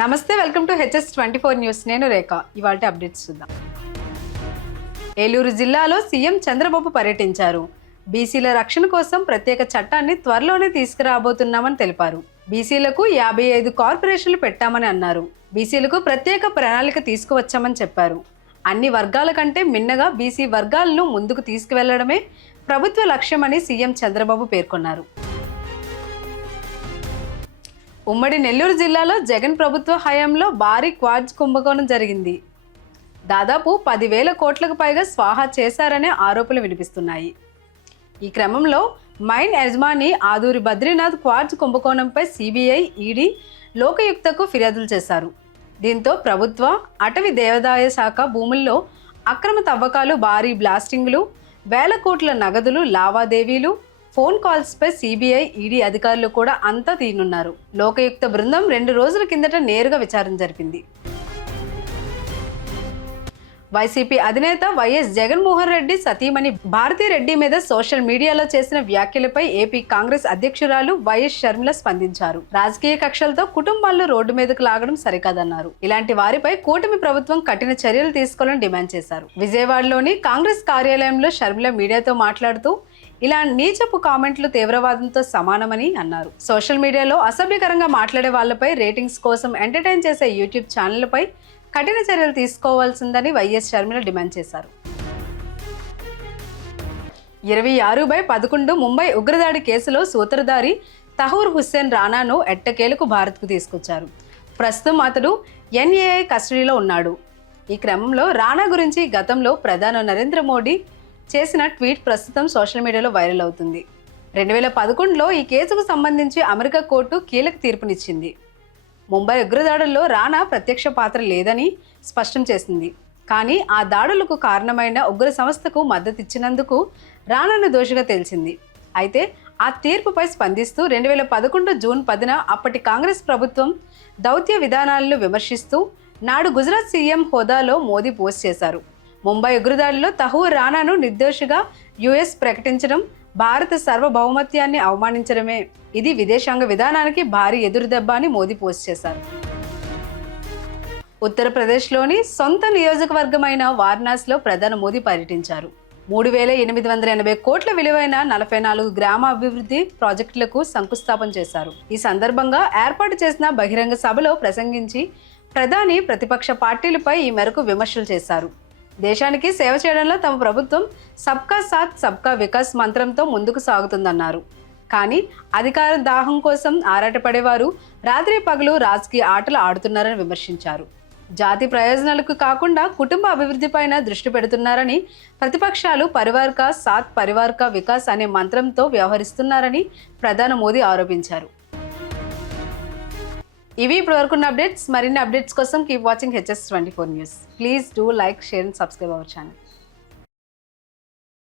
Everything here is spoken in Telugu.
నమస్తే, వెల్కమ్ టు HS24 న్యూస్. నేను రేఖ. ఇవాళ అప్డేట్స్ చూద్దాం. ఏలూరు జిల్లాలో సీఎం చంద్రబాబు పర్యటించారు. బీసీల రక్షణ కోసం ప్రత్యేక చట్టాన్ని త్వరలోనే తీసుకురాబోతున్నామని తెలిపారు. బీసీలకు 55 కార్పొరేషన్లు పెట్టామని అన్నారు. బీసీలకు ప్రత్యేక ప్రణాళిక తీసుకువచ్చామని చెప్పారు. అన్ని వర్గాల కంటే మిన్నగా బీసీ వర్గాలను ముందుకు తీసుకువెళ్లడమే ప్రభుత్వ లక్ష్యమని సీఎం చంద్రబాబు పేర్కొన్నారు. ఉమ్మడి నెల్లూరు జిల్లాలో జగన్ ప్రభుత్వ హయాంలో భారీ క్వాడ్స్ కుంభకోణం జరిగింది. దాదాపు 10,000 కోట్లకు పైగా స్వాహా చేశారనే ఆరోపణలు వినిపిస్తున్నాయి. ఈ క్రమంలో మైన్ యజమాని ఆదూరి బద్రీనాథ్ క్వాడ్స్ కుంభకోణంపై సిబిఐ, ఈడీ, లోకయుక్తకు ఫిర్యాదులు చేశారు. దీంతో ప్రభుత్వ అటవీ దేవాదాయ శాఖ భూముల్లో అక్రమ తవ్వకాలు, భారీ బ్లాస్టింగ్లు, వేల కోట్ల నగదులు లావాదేవీలు, ఫోన్ కాల్స్పై సిబిఐ, ఈడీ అధికారులు కూడా అంతా తీనున్నారు. లోకయుక్త బృందం 2 రోజుల కిందట నేరుగా విచారణ జరిపింది. వైసీపీ అధినేత వైఎస్ జగన్మోహన్ రెడ్డి సతీమణి భారతిరెడ్డి మీద సోషల్ మీడియాలో చేసిన వ్యాఖ్యలపై ఏపీ కాంగ్రెస్ అధ్యక్షురాలు వైఎస్ షర్మిల స్పందించారు. రాజకీయ కక్షలతో కుటుంబాలను రోడ్డు మీదకు లాగడం సరికాదన్నారు. ఇలాంటి వారిపై కూటమి ప్రభుత్వం కఠిన చర్యలు తీసుకోవాలని డిమాండ్ చేశారు. విజయవాడలోని కాంగ్రెస్ కార్యాలయంలో షర్మిల మీడియాతో మాట్లాడుతూ ఇలా నీచపు కామెంట్లు తీవ్రవాదంతో సమానమని అన్నారు. సోషల్ మీడియాలో అసభ్యకరంగా మాట్లాడే వాళ్లపై, రేటింగ్స్ కోసం ఎంటర్టైన్ చేసే యూట్యూబ్ ఛానళ్లపై కఠిన చర్యలు తీసుకోవాల్సిందని వైఎస్ షర్మిల డిమాండ్ చేశారు. 26/11 ముంబై ఉగ్రదాడి కేసులో సూత్రధారి తహూర్ హుస్సేన్ రానాను ఎట్టకేలకు భారత్కు తీసుకొచ్చారు. ప్రస్తుతం అతడు NAI కస్టడీలో ఉన్నాడు. ఈ క్రమంలో రానా గురించి గతంలో ప్రధాని నరేంద్ర మోడీ చేసిన ట్వీట్ ప్రస్తుతం సోషల్ మీడియాలో వైరల్ అవుతుంది. 2011లో ఈ కేసుకు సంబంధించి అమెరికా కోర్టు కీలక తీర్పునిచ్చింది. ముంబై ఉగ్రదాడుల్లో రానా ప్రత్యక్ష పాత్ర లేదని స్పష్టం చేసింది. కానీ ఆ దాడులకు కారణమైన ఉగ్ర సంస్థకు మద్దతిచ్చినందుకు రానాను దోషిగా తేల్చింది. అయితే ఆ తీర్పుపై స్పందిస్తూ 2011 జూన్ 10న అప్పటి కాంగ్రెస్ ప్రభుత్వం దౌత్య విధానాలను విమర్శిస్తూ నాడు గుజరాత్ సీఎం హోదాలో మోదీ పోస్ట్ చేశారు. ముంబై ఉగ్రదాడిలో తహూర్ రానాను నిర్దోషిగా యుఎస్ ప్రకటించడం భారత సార్వభౌమత్యాన్ని అవమానించడమే. ఇది విదేశాంగ విధానానికి భారీ ఎదురుదెబ్బ అని మోదీ పోస్ట్ చేశారు. ఉత్తరప్రదేశ్లోని సొంత నియోజకవర్గమైన వారణాసిలో ప్రధాని మోదీ పర్యటించారు. 3,880 కోట్ల విలువైన 44 గ్రామ అభివృద్ధి ప్రాజెక్టులకు శంకుస్థాపన చేశారు. ఈ సందర్భంగా ఏర్పాటు చేసిన బహిరంగ సభలో ప్రసంగించి ప్రధాని ప్రతిపక్ష పార్టీలపై ఈ మేరకు విమర్శలు చేశారు. దేశానికి సేవ చేయడంలో తమ ప్రభుత్వం సబ్కా సాత్ సబ్కా వికాస్ మంత్రంతో ముందుకు సాగుతుందన్నారు. కానీ అధికార దాహం కోసం ఆరాటపడేవారు రాత్రి పగలు రాజకీయ ఆటలు ఆడుతున్నారని విమర్శించారు. జాతి ప్రయోజనాలకు కాకుండా కుటుంబ అభివృద్ధిపైన దృష్టి పెడుతున్నారని, ప్రతిపక్షాలు పరివార్ కా సాత్ పరివార్ కా వికాస్ అనే మంత్రంతో వ్యవహరిస్తున్నారని ప్రధాని మోదీ ఆరోపించారు. ఇవి ఇప్పటివరకున్న అప్డేట్స్. మరిన్ని అప్డేట్స్ కోసం keep watching HS24 news. Please do like, share and subscribe our channel.